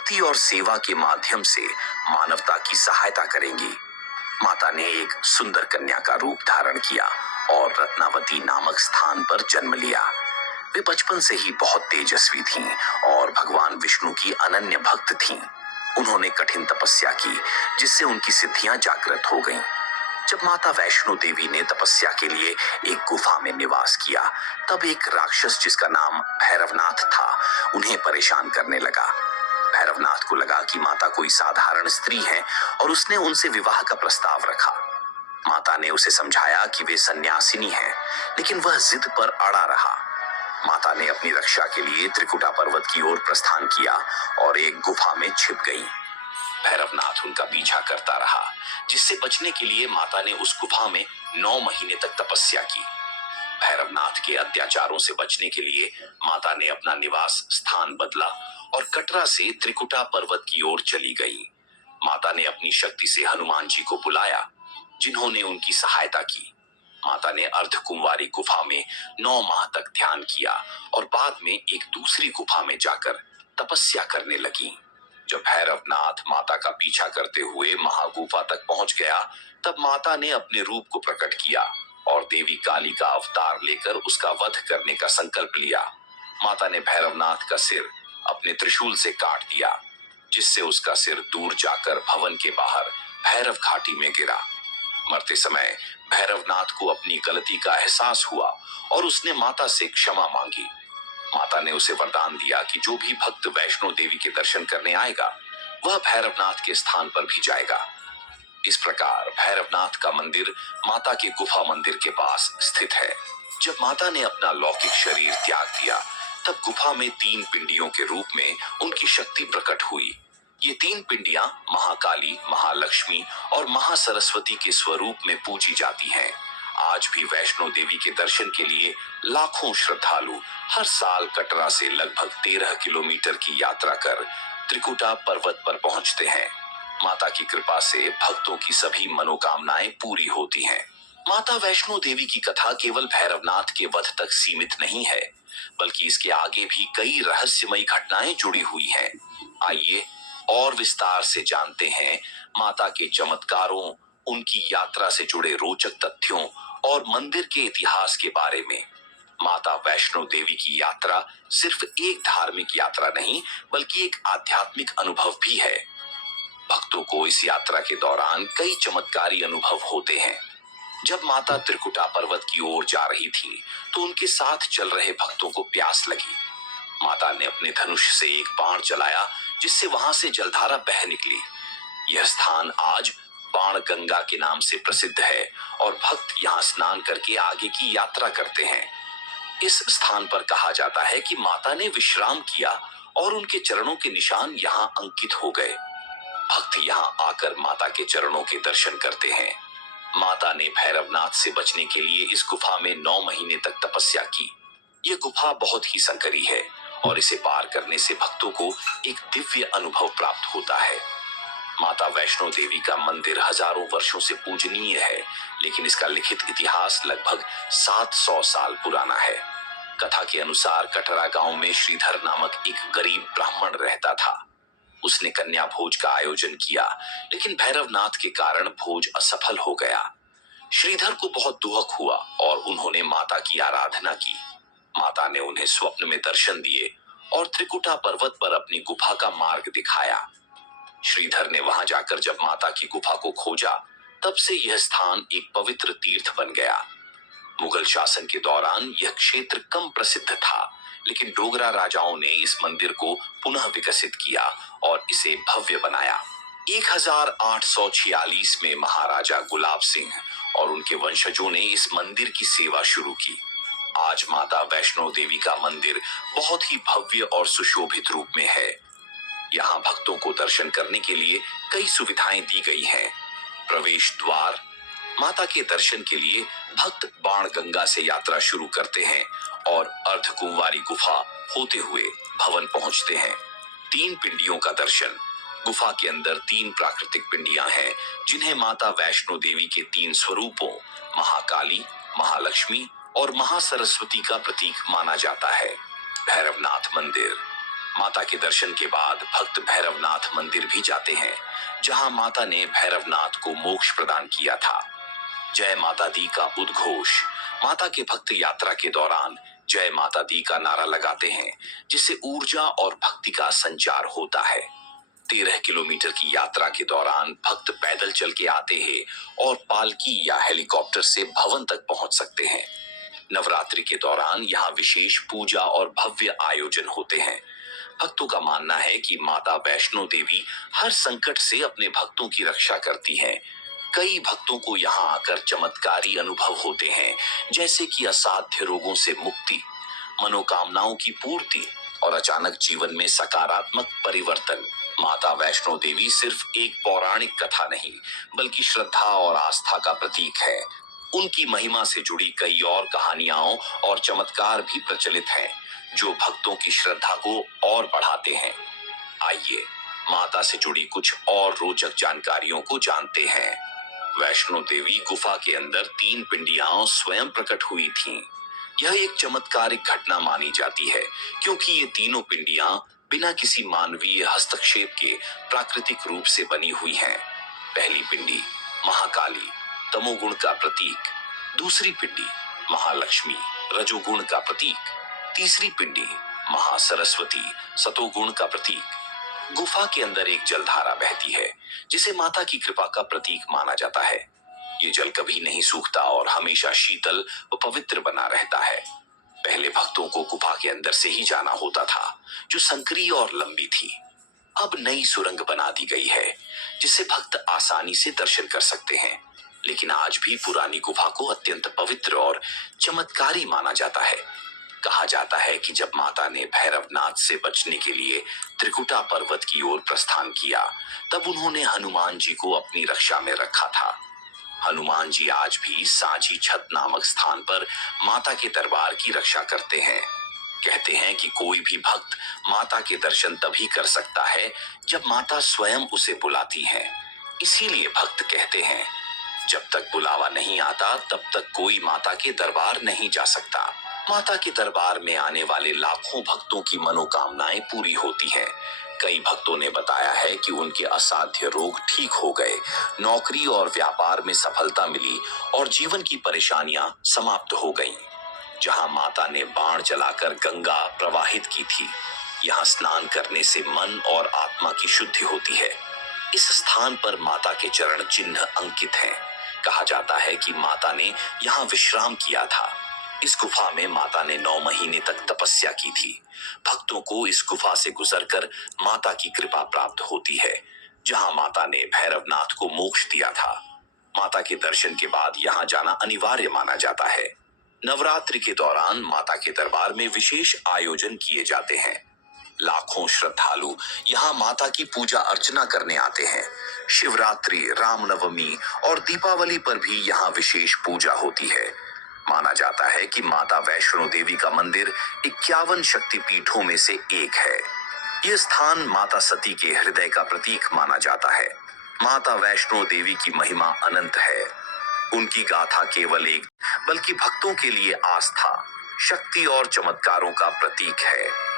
भक्ति और सेवा के माध्यम से मानवता की सहायता करेंगी। माता ने एक सुंदर कन्या का रूप धारण किया और रत्नावती नामक स्थान पर जन्म लिया। वे बचपन से ही बहुत तेजस्वी थीं और भगवान विष्णु की अनन्य भक्त थीं। उन्होंने कठिन तपस्या की, जिससे उनकी सिद्धियां जागृत हो गईं। जब माता वैष्णो देवी ने तपस्या के लिए एक गुफा में निवास किया, तब एक राक्षस जिसका नाम भैरवनाथ था, उन्हें परेशान करने लगा। भैरवनाथ को लगा कि माता कोई साधारण स्त्री है और उसने उनसे विवाह का प्रस्ताव रखा। माता ने उसे समझाया कि वे सन्यासिनी हैं, लेकिन वह जिद पर अड़ा रहा। माता ने अपनी रक्षा के लिए त्रिकुटा पर्वत की ओर प्रस्थान किया और एक गुफा में छिप गई। भैरवनाथ उनका पीछा करता रहा, जिससे बचने के लिए माता ने उस गुफा में 9 महीने तक तपस्या की। भैरवनाथ के अत्याचारों से बचने के लिए माता ने अपना निवास स्थान बदला और कटरा से त्रिकुटा पर्वत की ओर चली गई। माता ने अपनी शक्ति से हनुमान जी को बुलाया, जिन्होंने उनकी सहायता की। माता ने अर्धकुंवारी गुफा में 9 माह तक ध्यान किया और बाद में एक दूसरी गुफा में जाकर तपस्या करने लगी। जब भैरवनाथ माता का पीछा करते हुए महागुफा तक पहुंच गया, तब माता ने अपने रूप को प्रकट किया और देवी काली का अवतार लेकर उसका वध करने का संकल्प लिया। माता ने भैरवनाथ का सिर अपने त्रिशूल से काट दिया, जिससे उसका सिर दूर जाकर भवन के बाहर भैरव घाटी में गिरा। मरते समय भैरवनाथ को अपनी गलती का एहसास हुआ और उसने माता से क्षमा मांगी। माता ने उसे वरदान दिया कि जो भी भक्त वैष्णो देवी के दर्शन करने आएगा, वह भैरवनाथ के स्थान पर भी जाएगा। इस प्रकार भैरवनाथ का मंदिर माता के गुफा मंदिर के पास स्थित है। जब माता ने अपना लौकिक शरीर त्याग दिया, तब गुफा में 3 पिंडियों के रूप में उनकी शक्ति प्रकट हुई। ये 3 पिंडियां महाकाली, महालक्ष्मी और महासरस्वती के स्वरूप में पूजी जाती हैं। आज भी वैष्णो देवी के दर्शन के लिए लाखों श्रद्धालु हर साल कटरा से लगभग 13 किलोमीटर की यात्रा कर त्रिकुटा पर्वत पर पहुंचते हैं। माता की कृपा से भक्तों की सभी मनोकामनाएं पूरी होती हैं। माता वैष्णो देवी की कथा केवल भैरवनाथ के वध तक सीमित नहीं है, बल्कि इसके आगे भी कई रहस्यमयी घटनाएं जुड़ी हुई हैं। आइए और विस्तार से जानते हैं माता के चमत्कारों, उनकी यात्रा से जुड़े रोचक तथ्यों और मंदिर के इतिहास के बारे में। माता वैष्णो देवी की यात्रा सिर्फ एक धार्मिक यात्रा नहीं, बल्कि एक आध्यात्मिक अनुभव भी है। भक्तों को इस यात्रा के दौरान कई चमत्कारी अनुभव होते हैं। जब माता त्रिकुटा पर्वत की ओर जा रही थी, तो उनके साथ चल रहे भक्तों को प्यास लगी। माता ने अपने धनुष से एक बाण चलाया, जिससे वहां से जलधारा बह निकली। यह स्थान आज बाण गंगा के नाम से प्रसिद्ध है और भक्त यहाँ स्नान करके आगे की यात्रा करते हैं। इस स्थान पर कहा जाता है कि माता ने विश्राम किया और उनके चरणों के निशान यहाँ अंकित हो गए। भक्त यहाँ आकर माता के चरणों के दर्शन करते हैं। माता ने भैरवनाथ से बचने के लिए इस गुफा में 9 महीने तक तपस्या की। यह गुफा बहुत ही संकरी है और इसे पार करने से भक्तों को एक दिव्य अनुभव प्राप्त होता है। माता वैष्णो देवी का मंदिर हजारों वर्षों से पूजनीय है, लेकिन इसका लिखित इतिहास लगभग 700 साल पुराना है। कथा के अनुसार कटरा गांव में श्रीधर नामक एक गरीब ब्राह्मण रहता था। उसने कन्या भोज का आयोजन किया, लेकिन भैरवनाथ के कारण भोज असफल हो गया। श्रीधर को बहुत दुख हुआ और उन्होंने माता की आराधना की। माता ने उन्हें स्वप्न में दर्शन दिए और त्रिकुटा पर्वत पर अपनी गुफा का मार्ग दिखाया। श्रीधर ने वहां जाकर जब माता की गुफा को खोजा, तब से यह स्थान एक पवित्र तीर्थ बन गया। मुगल शासन के दौरान यह क्षेत्र कम प्रसिद्ध था, लेकिन डोगरा राजाओं ने इस मंदिर को पुनः विकसित किया और इसे भव्य बनाया। 1846 में महाराजा गुलाब सिंह और उनके वंशजों ने इस मंदिर की सेवा शुरू की। आज माता वैष्णो देवी का मंदिर बहुत ही भव्य और सुशोभित रूप में है। यहाँ भक्तों को दर्शन करने के लिए कई सुविधाएं दी गई हैं। प्रवेश द्वार, माता के दर्शन के लिए भक्त बाण गंगा से यात्रा शुरू करते हैं और अर्धकुंवारी गुफा होते हुए भवन पहुंचते हैं। 3 पिंडियों का दर्शन, गुफा के अंदर 3 प्राकृतिक पिंडियां हैं, जिन्हें माता वैष्णो देवी के 3 स्वरूपों महाकाली, महालक्ष्मी और महासरस्वती का प्रतीक माना जाता है। भैरवनाथ मंदिर, माता के दर्शन के बाद भक्त भैरवनाथ मंदिर भी जाते हैं, जहां माता ने भैरवनाथ को मोक्ष प्रदान किया था। जय माता दी का उद्घोष। माता के भक्त यात्रा के दौरान जय माता दी का नारा लगाते हैं, जिससे ऊर्जा और भक्ति का संचार होता है। 13 किलोमीटर की यात्रा के दौरान भक्त पैदल चल के आते हैं और पालकी या हेलीकॉप्टर से भवन तक पहुंच सकते हैं। नवरात्रि के दौरान यहाँ विशेष पूजा और भव्य आयोजन होते हैं। भक्तों का मानना है कि माता वैष्णो देवी हर संकट से अपने भक्तों की रक्षा करती हैं। कई भक्तों को यहाँ आकर चमत्कारी अनुभव होते हैं, जैसे कि असाध्य रोगों से मुक्ति, मनोकामनाओं की पूर्ति और अचानक जीवन में सकारात्मक परिवर्तन। माता वैष्णो देवी सिर्फ एक पौराणिक कथा नहीं, बल्कि श्रद्धा और आस्था का प्रतीक है। उनकी महिमा से जुड़ी कई और कहानियां और चमत्कार भी प्रचलित हैं, जो भक्तों की श्रद्धा को और बढ़ाते हैं। आइए माता से जुड़ी कुछ और रोचक जानकारियों को जानते हैं। वैष्णो देवी गुफा के अंदर 3 पिंडियां स्वयं प्रकट हुई थीं। यह एक चमत्कारिक घटना मानी जाती है, क्योंकि ये तीनों पिंडियां बिना किसी मानवीय हस्तक्षेप के प्राकृतिक रूप से बनी हुई हैं। पहली पिंडी महाकाली, तमोगुण का प्रतीक। दूसरी पिंडी महालक्ष्मी, रजोगुण का प्रतीक। तीसरी पिंडी महासरस्वती, सतोगुण का प्रतीक। गुफा के अंदर एक जलधारा बहती है, जिसे माता की कृपा का प्रतीक माना जाता है। ये जल कभी नहीं सूखता और हमेशा शीतल व पवित्र बना रहता है। पहले भक्तों को गुफा के अंदर से ही जाना होता था, जो संकरी और लंबी थी। अब नई सुरंग बना दी गई है, जिससे भक्त आसानी से दर्शन कर सकते हैं। लेकिन आज भी पुरानी गुफा को अत्यंत पवित्र और चमत्कारी माना जाता है। कहा जाता है कि जब माता ने भैरवनाथ से बचने के लिए त्रिकुटा पर्वत की ओर प्रस्थान किया, तब उन्होंने हनुमान जी को अपनी रक्षा में रखा था। हनुमान जी आज भी सांची छत नामक स्थान पर माता के दरबार की रक्षा करते हैं। कहते हैं कि कोई भी भक्त माता के दर्शन तभी कर सकता है जब माता स्वयं उसे बुलाती हैं। इसीलिए भक्त कहते हैं, जब तक बुलावा नहीं आता तब तक कोई माता के दरबार नहीं जा सकता। माता के दरबार में आने वाले लाखों भक्तों की मनोकामनाएं पूरी होती हैं। कई भक्तों ने बताया है कि उनके असाध्य रोग ठीक हो गए, नौकरी और व्यापार में सफलता मिली और जीवन की परेशानियां समाप्त हो गईं। जहां माता ने बाण चलाकर गंगा प्रवाहित की थी, यहाँ स्नान करने से मन और आत्मा की शुद्धि होती है। इस स्थान पर माता के चरण चिन्ह अंकित हैं। कहा जाता है कि माता ने यहाँ विश्राम किया था। इस गुफा में माता ने 9 महीने तक तपस्या की थी। भक्तों को इस गुफा से गुजरकर माता की कृपा प्राप्त होती है, जहाँ माता ने भैरवनाथ को मोक्ष दिया था। माता के दर्शन के बाद यहाँ जाना अनिवार्य माना जाता है। नवरात्रि के दौरान माता के दरबार में विशेष आयोजन किए जाते हैं। लाखों श्रद्धालु यहाँ माता की पूजा अर्चना करने आते हैं। शिवरात्रि, रामनवमी और दीपावली पर भी यहाँ विशेष पूजा होती है। माना जाता है कि माता वैष्णो देवी का मंदिर 51 शक्तिपीठों में से एक है। यह स्थान माता सती के हृदय का प्रतीक माना जाता है। माता वैष्णो देवी की महिमा अनंत है। उनकी गाथा केवल एक बल्कि भक्तों के लिए आस्था, शक्ति और चमत्कारों का प्रतीक है।